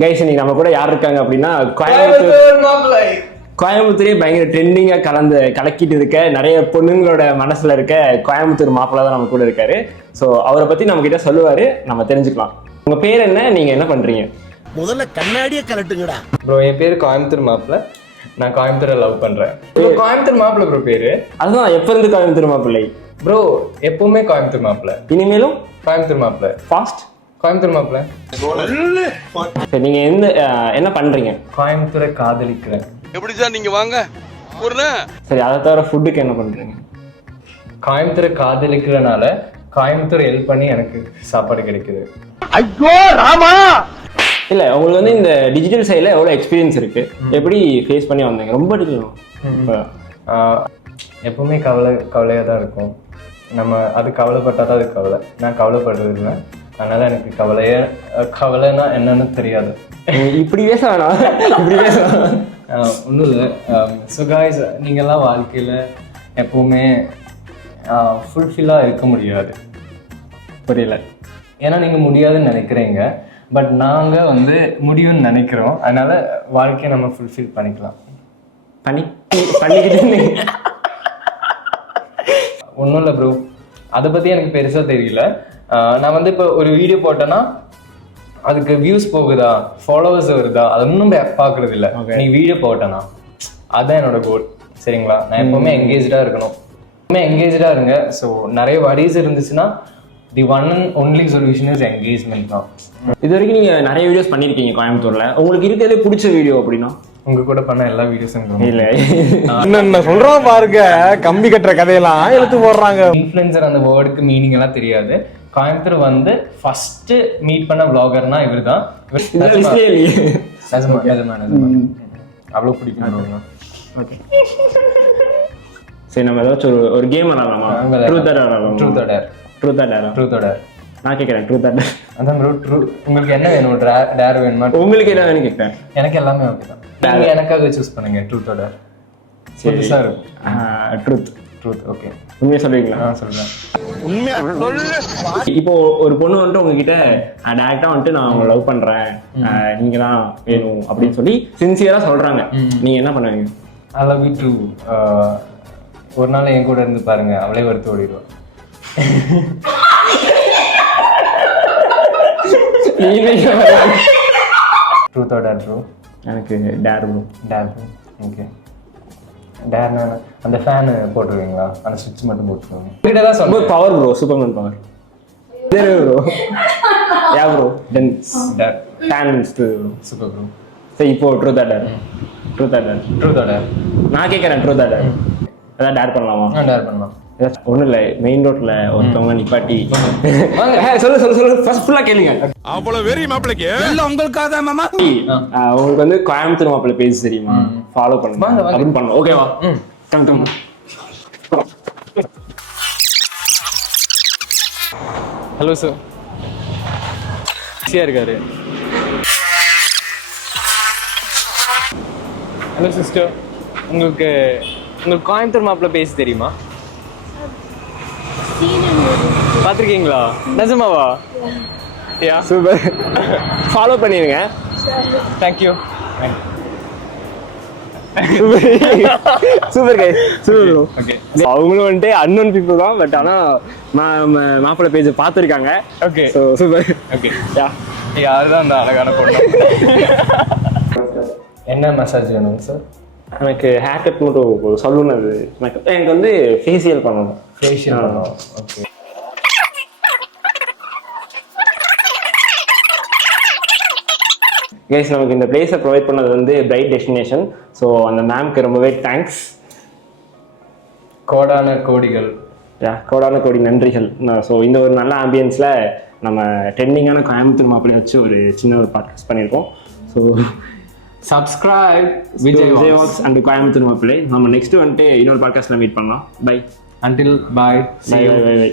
Guys இன்னைக்கு நம்ம கூட யார் இருக்காங்க அப்படின்னா கோயம்புத்தூரே பயங்கர ட்ரெண்டிங்கா கலக்கிட்டு இருக்க நிறைய பொண்ணுங்களோட மனசுல இருக்க கோயம்புத்தூர் மாப்பிள்ளை தான் நம்ம கூட இருக்காரு. ஸோ அவரை பத்தி நம்ம கிட்ட சொல்லுவாரு, நம்ம தெரிஞ்சுக்கலாம். உங்க பேர் என்ன, நீங்க என்ன பண்றீங்க? முதல்ல கண்ணாடியே கலட்டுங்கடா. ப்ரோ என் பேர் கோயம்புத்தூர் மாப்பிள்ளை. நான் கோயம்புத்தூரை லவ் பண்றேன். கோயம்புத்தூர் மாப்பிள்ளை ப்ரோ பேரு. அதுதான் எப்ப இருந்து கோயம்புத்தூர் மாப்பிள்ளை ப்ரோ? எப்பவுமே கோயம்புத்தூர் மாப்பிள்ளை, இனிமேலும் கோயம்புத்தூர் மாப்பிள்ளை. ஃபாஸ்ட் கோயம்புத்தூர் மாப்பிள்ளை. நீங்க என்ன பண்றீங்க? கோயம்புத்தூரை காதலிக்கிறேன். எப்படி சார் நீங்க வாங்க சரி, அதை தவிர ஃபுட்டுக்கு என்ன பண்றீங்க? கோயம்புத்தூரை காதலிக்கிறனால கோயம்புத்தூர் ஹெல்ப் பண்ணி எனக்கு சாப்பாடு கிடைக்குது. ஐயோ ராமா, இல்ல உங்களுக்கு வந்து இந்த டிஜிட்டல் சைட்ல எவ்வளவு எக்ஸ்பீரியன்ஸ் இருக்கு, எப்படி ஃபேஸ் பண்ணி வந்தீங்க? ரொம்ப எப்பவுமே கவலையா தான் இருக்கும். நம்ம அது கவலைப்பட்டாதான் அது கவலை. நான் கவலைப்படுறது இல்லை, அதனால எனக்கு கவலைன்னா என்னன்னு தெரியாது. இப்படி பேச வேணாம், இப்படி பேச ஒன்றும் இல்லை. ஸோ காய்ஸ், நீங்கள்லாம் வாழ்க்கையில் எப்போவுமே ஃபுல்ஃபில்லாக இருக்க முடியாது. புரியல? ஏன்னா நீங்கள் முடியாதுன்னு நினைக்கிறீங்க, பட் நாங்கள் வந்து முடியும்னு நினைக்கிறோம். அதனால வாழ்க்கையை நம்ம ஃபுல்ஃபில் பண்ணிக்கலாம். பண்ணிக்கிட்டு ஒன்றும் இல்லை ப்ரோ, அதை பற்றி எனக்கு பெருசாக தெரியல. நான் வந்து இப்போ ஒரு வீடியோ போட்டேன்னா அதுக்கு வியூஸ் போகுதா, ஃபாலோவர்ஸ் வருதா, அது இன்னும் பார்க்கறது இல்லை. நீ வீடியோ போட்டேன்னா அதுதான் என்னோட கோல். சரிங்களா? நான் எப்போவுமே என்கேஜாக இருக்கணும். எப்பவுமே என்கேஜாக இருங்க. ஸோ நிறைய வரிஸ் இருந்துச்சுன்னா the one and only solution is engagement தான். இது வரைக்கும் நீங்க நிறைய வீடியோஸ் பண்ணிருக்கீங்க கோயம்புத்தூர்ல. உங்களுக்கு இருக்கிறதே பிடிச்ச வீடியோ அப்படின்னா? உங்க கூட பண்ண எல்லா வீடியோஸும் இல்ல என்ன சொல்றோம் பாருங்க, கம்பி கட்டுற கதையெல்லாம் எடுத்து போடுறாங்க. இன்ஃப்ளூயன்சர் அந்த வேர்டுக்கு மீனிங் எல்லாம் தெரியாது. கோயம்புத்தூர் வந்து ஃபர்ஸ்ட் மீட் பண்ண விளாகர்னா இவர் தான். அவ்வளோ பிடிக்கும். ஓகே, சரி நம்ம ஏதாச்சும் ஒரு கேம் விளாடலாமா? Truth or dare. Truth or dare. நான் கேட்குறேன் ட்ரூத் ஆர் டேர். அதான் ப்ரோ, உங்களுக்கு என்ன வேணும்? டேர் வேணுமா? உங்களுக்கு என்ன வேணும் கேட்குறேன். எனக்கு எல்லாமே ஓகே தான். நீங்கள் எனக்காக சூஸ் பண்ணுங்க. Truth or dare. சரி சார், ட்ரூத். ஓகே, உண்மையா சொல்றீங்களா? சொல்றேன். இப்போ ஒரு பொண்ணு வந்துட்டு உங்ககிட்ட டைரக்டா வந்துட்டு நான் உங்களை லவ் பண்றேன், நீங்க தான் வேணும் அப்படின்னு சொல்லி சின்சியரா சொல்றாங்க, நீங்க என்ன பண்ணுவீங்க? I love you too. ஒரு நாள் என் கூட இருந்து பாருங்க, அவளே வருத்து ஓடிடுவான். Truth or dare bro? எனக்கு dare bro. Dare bro, okay. டேர்னா அந்த ஃபேன் போட்டுருவீங்களா? அந்த ஸ்விட்ச் மட்டும் போட்டுருவாங்க. கிட்ட தான் சொல்லுங்க. Power bro, superman power. சரி bro. Yeah bro, then dare fan super bro. சரி, இப்போ truth or dare. Truth or dare. நான் கேட்கறேன், ட்ரூத் ஆர் டேர். அதான் டேர் பண்ணலாமா? டேர் பண்ணலாம். ஒன்றும் இல்லை, மெயின் ரோட்ல ஒருத்தவங்க நிப்பாட்டி சொல்லு ஃபர்ஸ்ட் ஃபுல்லா கேளுங்க. அவ்வளவு வெரி மாப்பிளைக்கு எல்லாம் உங்களுக்காக தான் மாமா. உங்களுக்கு வந்து கோயம்புத்தூர் மாப்பிள்ளை பேஜ் தெரியுமா? ஃபாலோ பண்ணுங்க அப்படின்னு பண்ணலாம். ஓகேவா? கம். ஹலோ சார், பிஸியாக இருக்காரு. ஹலோ சிஸ்டர், உங்களுக்கு கோயம்புத்தூர் மாப்பிள்ளை பேஜ் தெரியுமா? பார்த்துருக்கீங்களா? நிஜமாவா? யா, சூப்பர். ஃபாலோ பண்ணிடுங்க. Thank you. Super guys, super. Okay, அவங்களும் வந்துட்டு அன்னோன் பீப்புள் தான், பட் ஆனா மாப்பிள்ளை பேஜ் பார்த்துருக்காங்க. Okay, so super. ஓகே. யா, யாரு தான் அந்த அழகான பொண்ணு? என்ன மசாஜ் வேணும் சார்? எனக்கு ஹேர் கட் மட்டும் சொல்லணும். அது எனக்கு வந்து ஃபேஷியல் பண்ணணும். ஃபேஷியல் பண்ணணும். ஓகே. கைஸ், நமக்கு இந்த பிளேஸை ப்ரொவைட் பண்ணது வந்து பிரைட் டெஸ்டினேஷன். ஸோ அந்த மேம்க்கு ரொம்பவே தேங்க்ஸ். கோடான கோடி நன்றிகள். ஸோ இந்த ஒரு நல்ல ஆம்பியன்ஸில் நம்ம ட்ரெண்டிங்கான கோயம்புத்தூர் மாப்பிள்ளை வச்சு ஒரு சின்ன ஒரு பாட்காஸ்ட் பண்ணியிருக்கோம். So subscribe Vijay walks and Coimbatore மாப்பிள்ளை. நம்ம நெக்ஸ்ட் வந்துட்டு இன்னொரு பாட்காஸ்ட்டில் மீட் பண்ணலாம். By. Until bye. See you. Bye.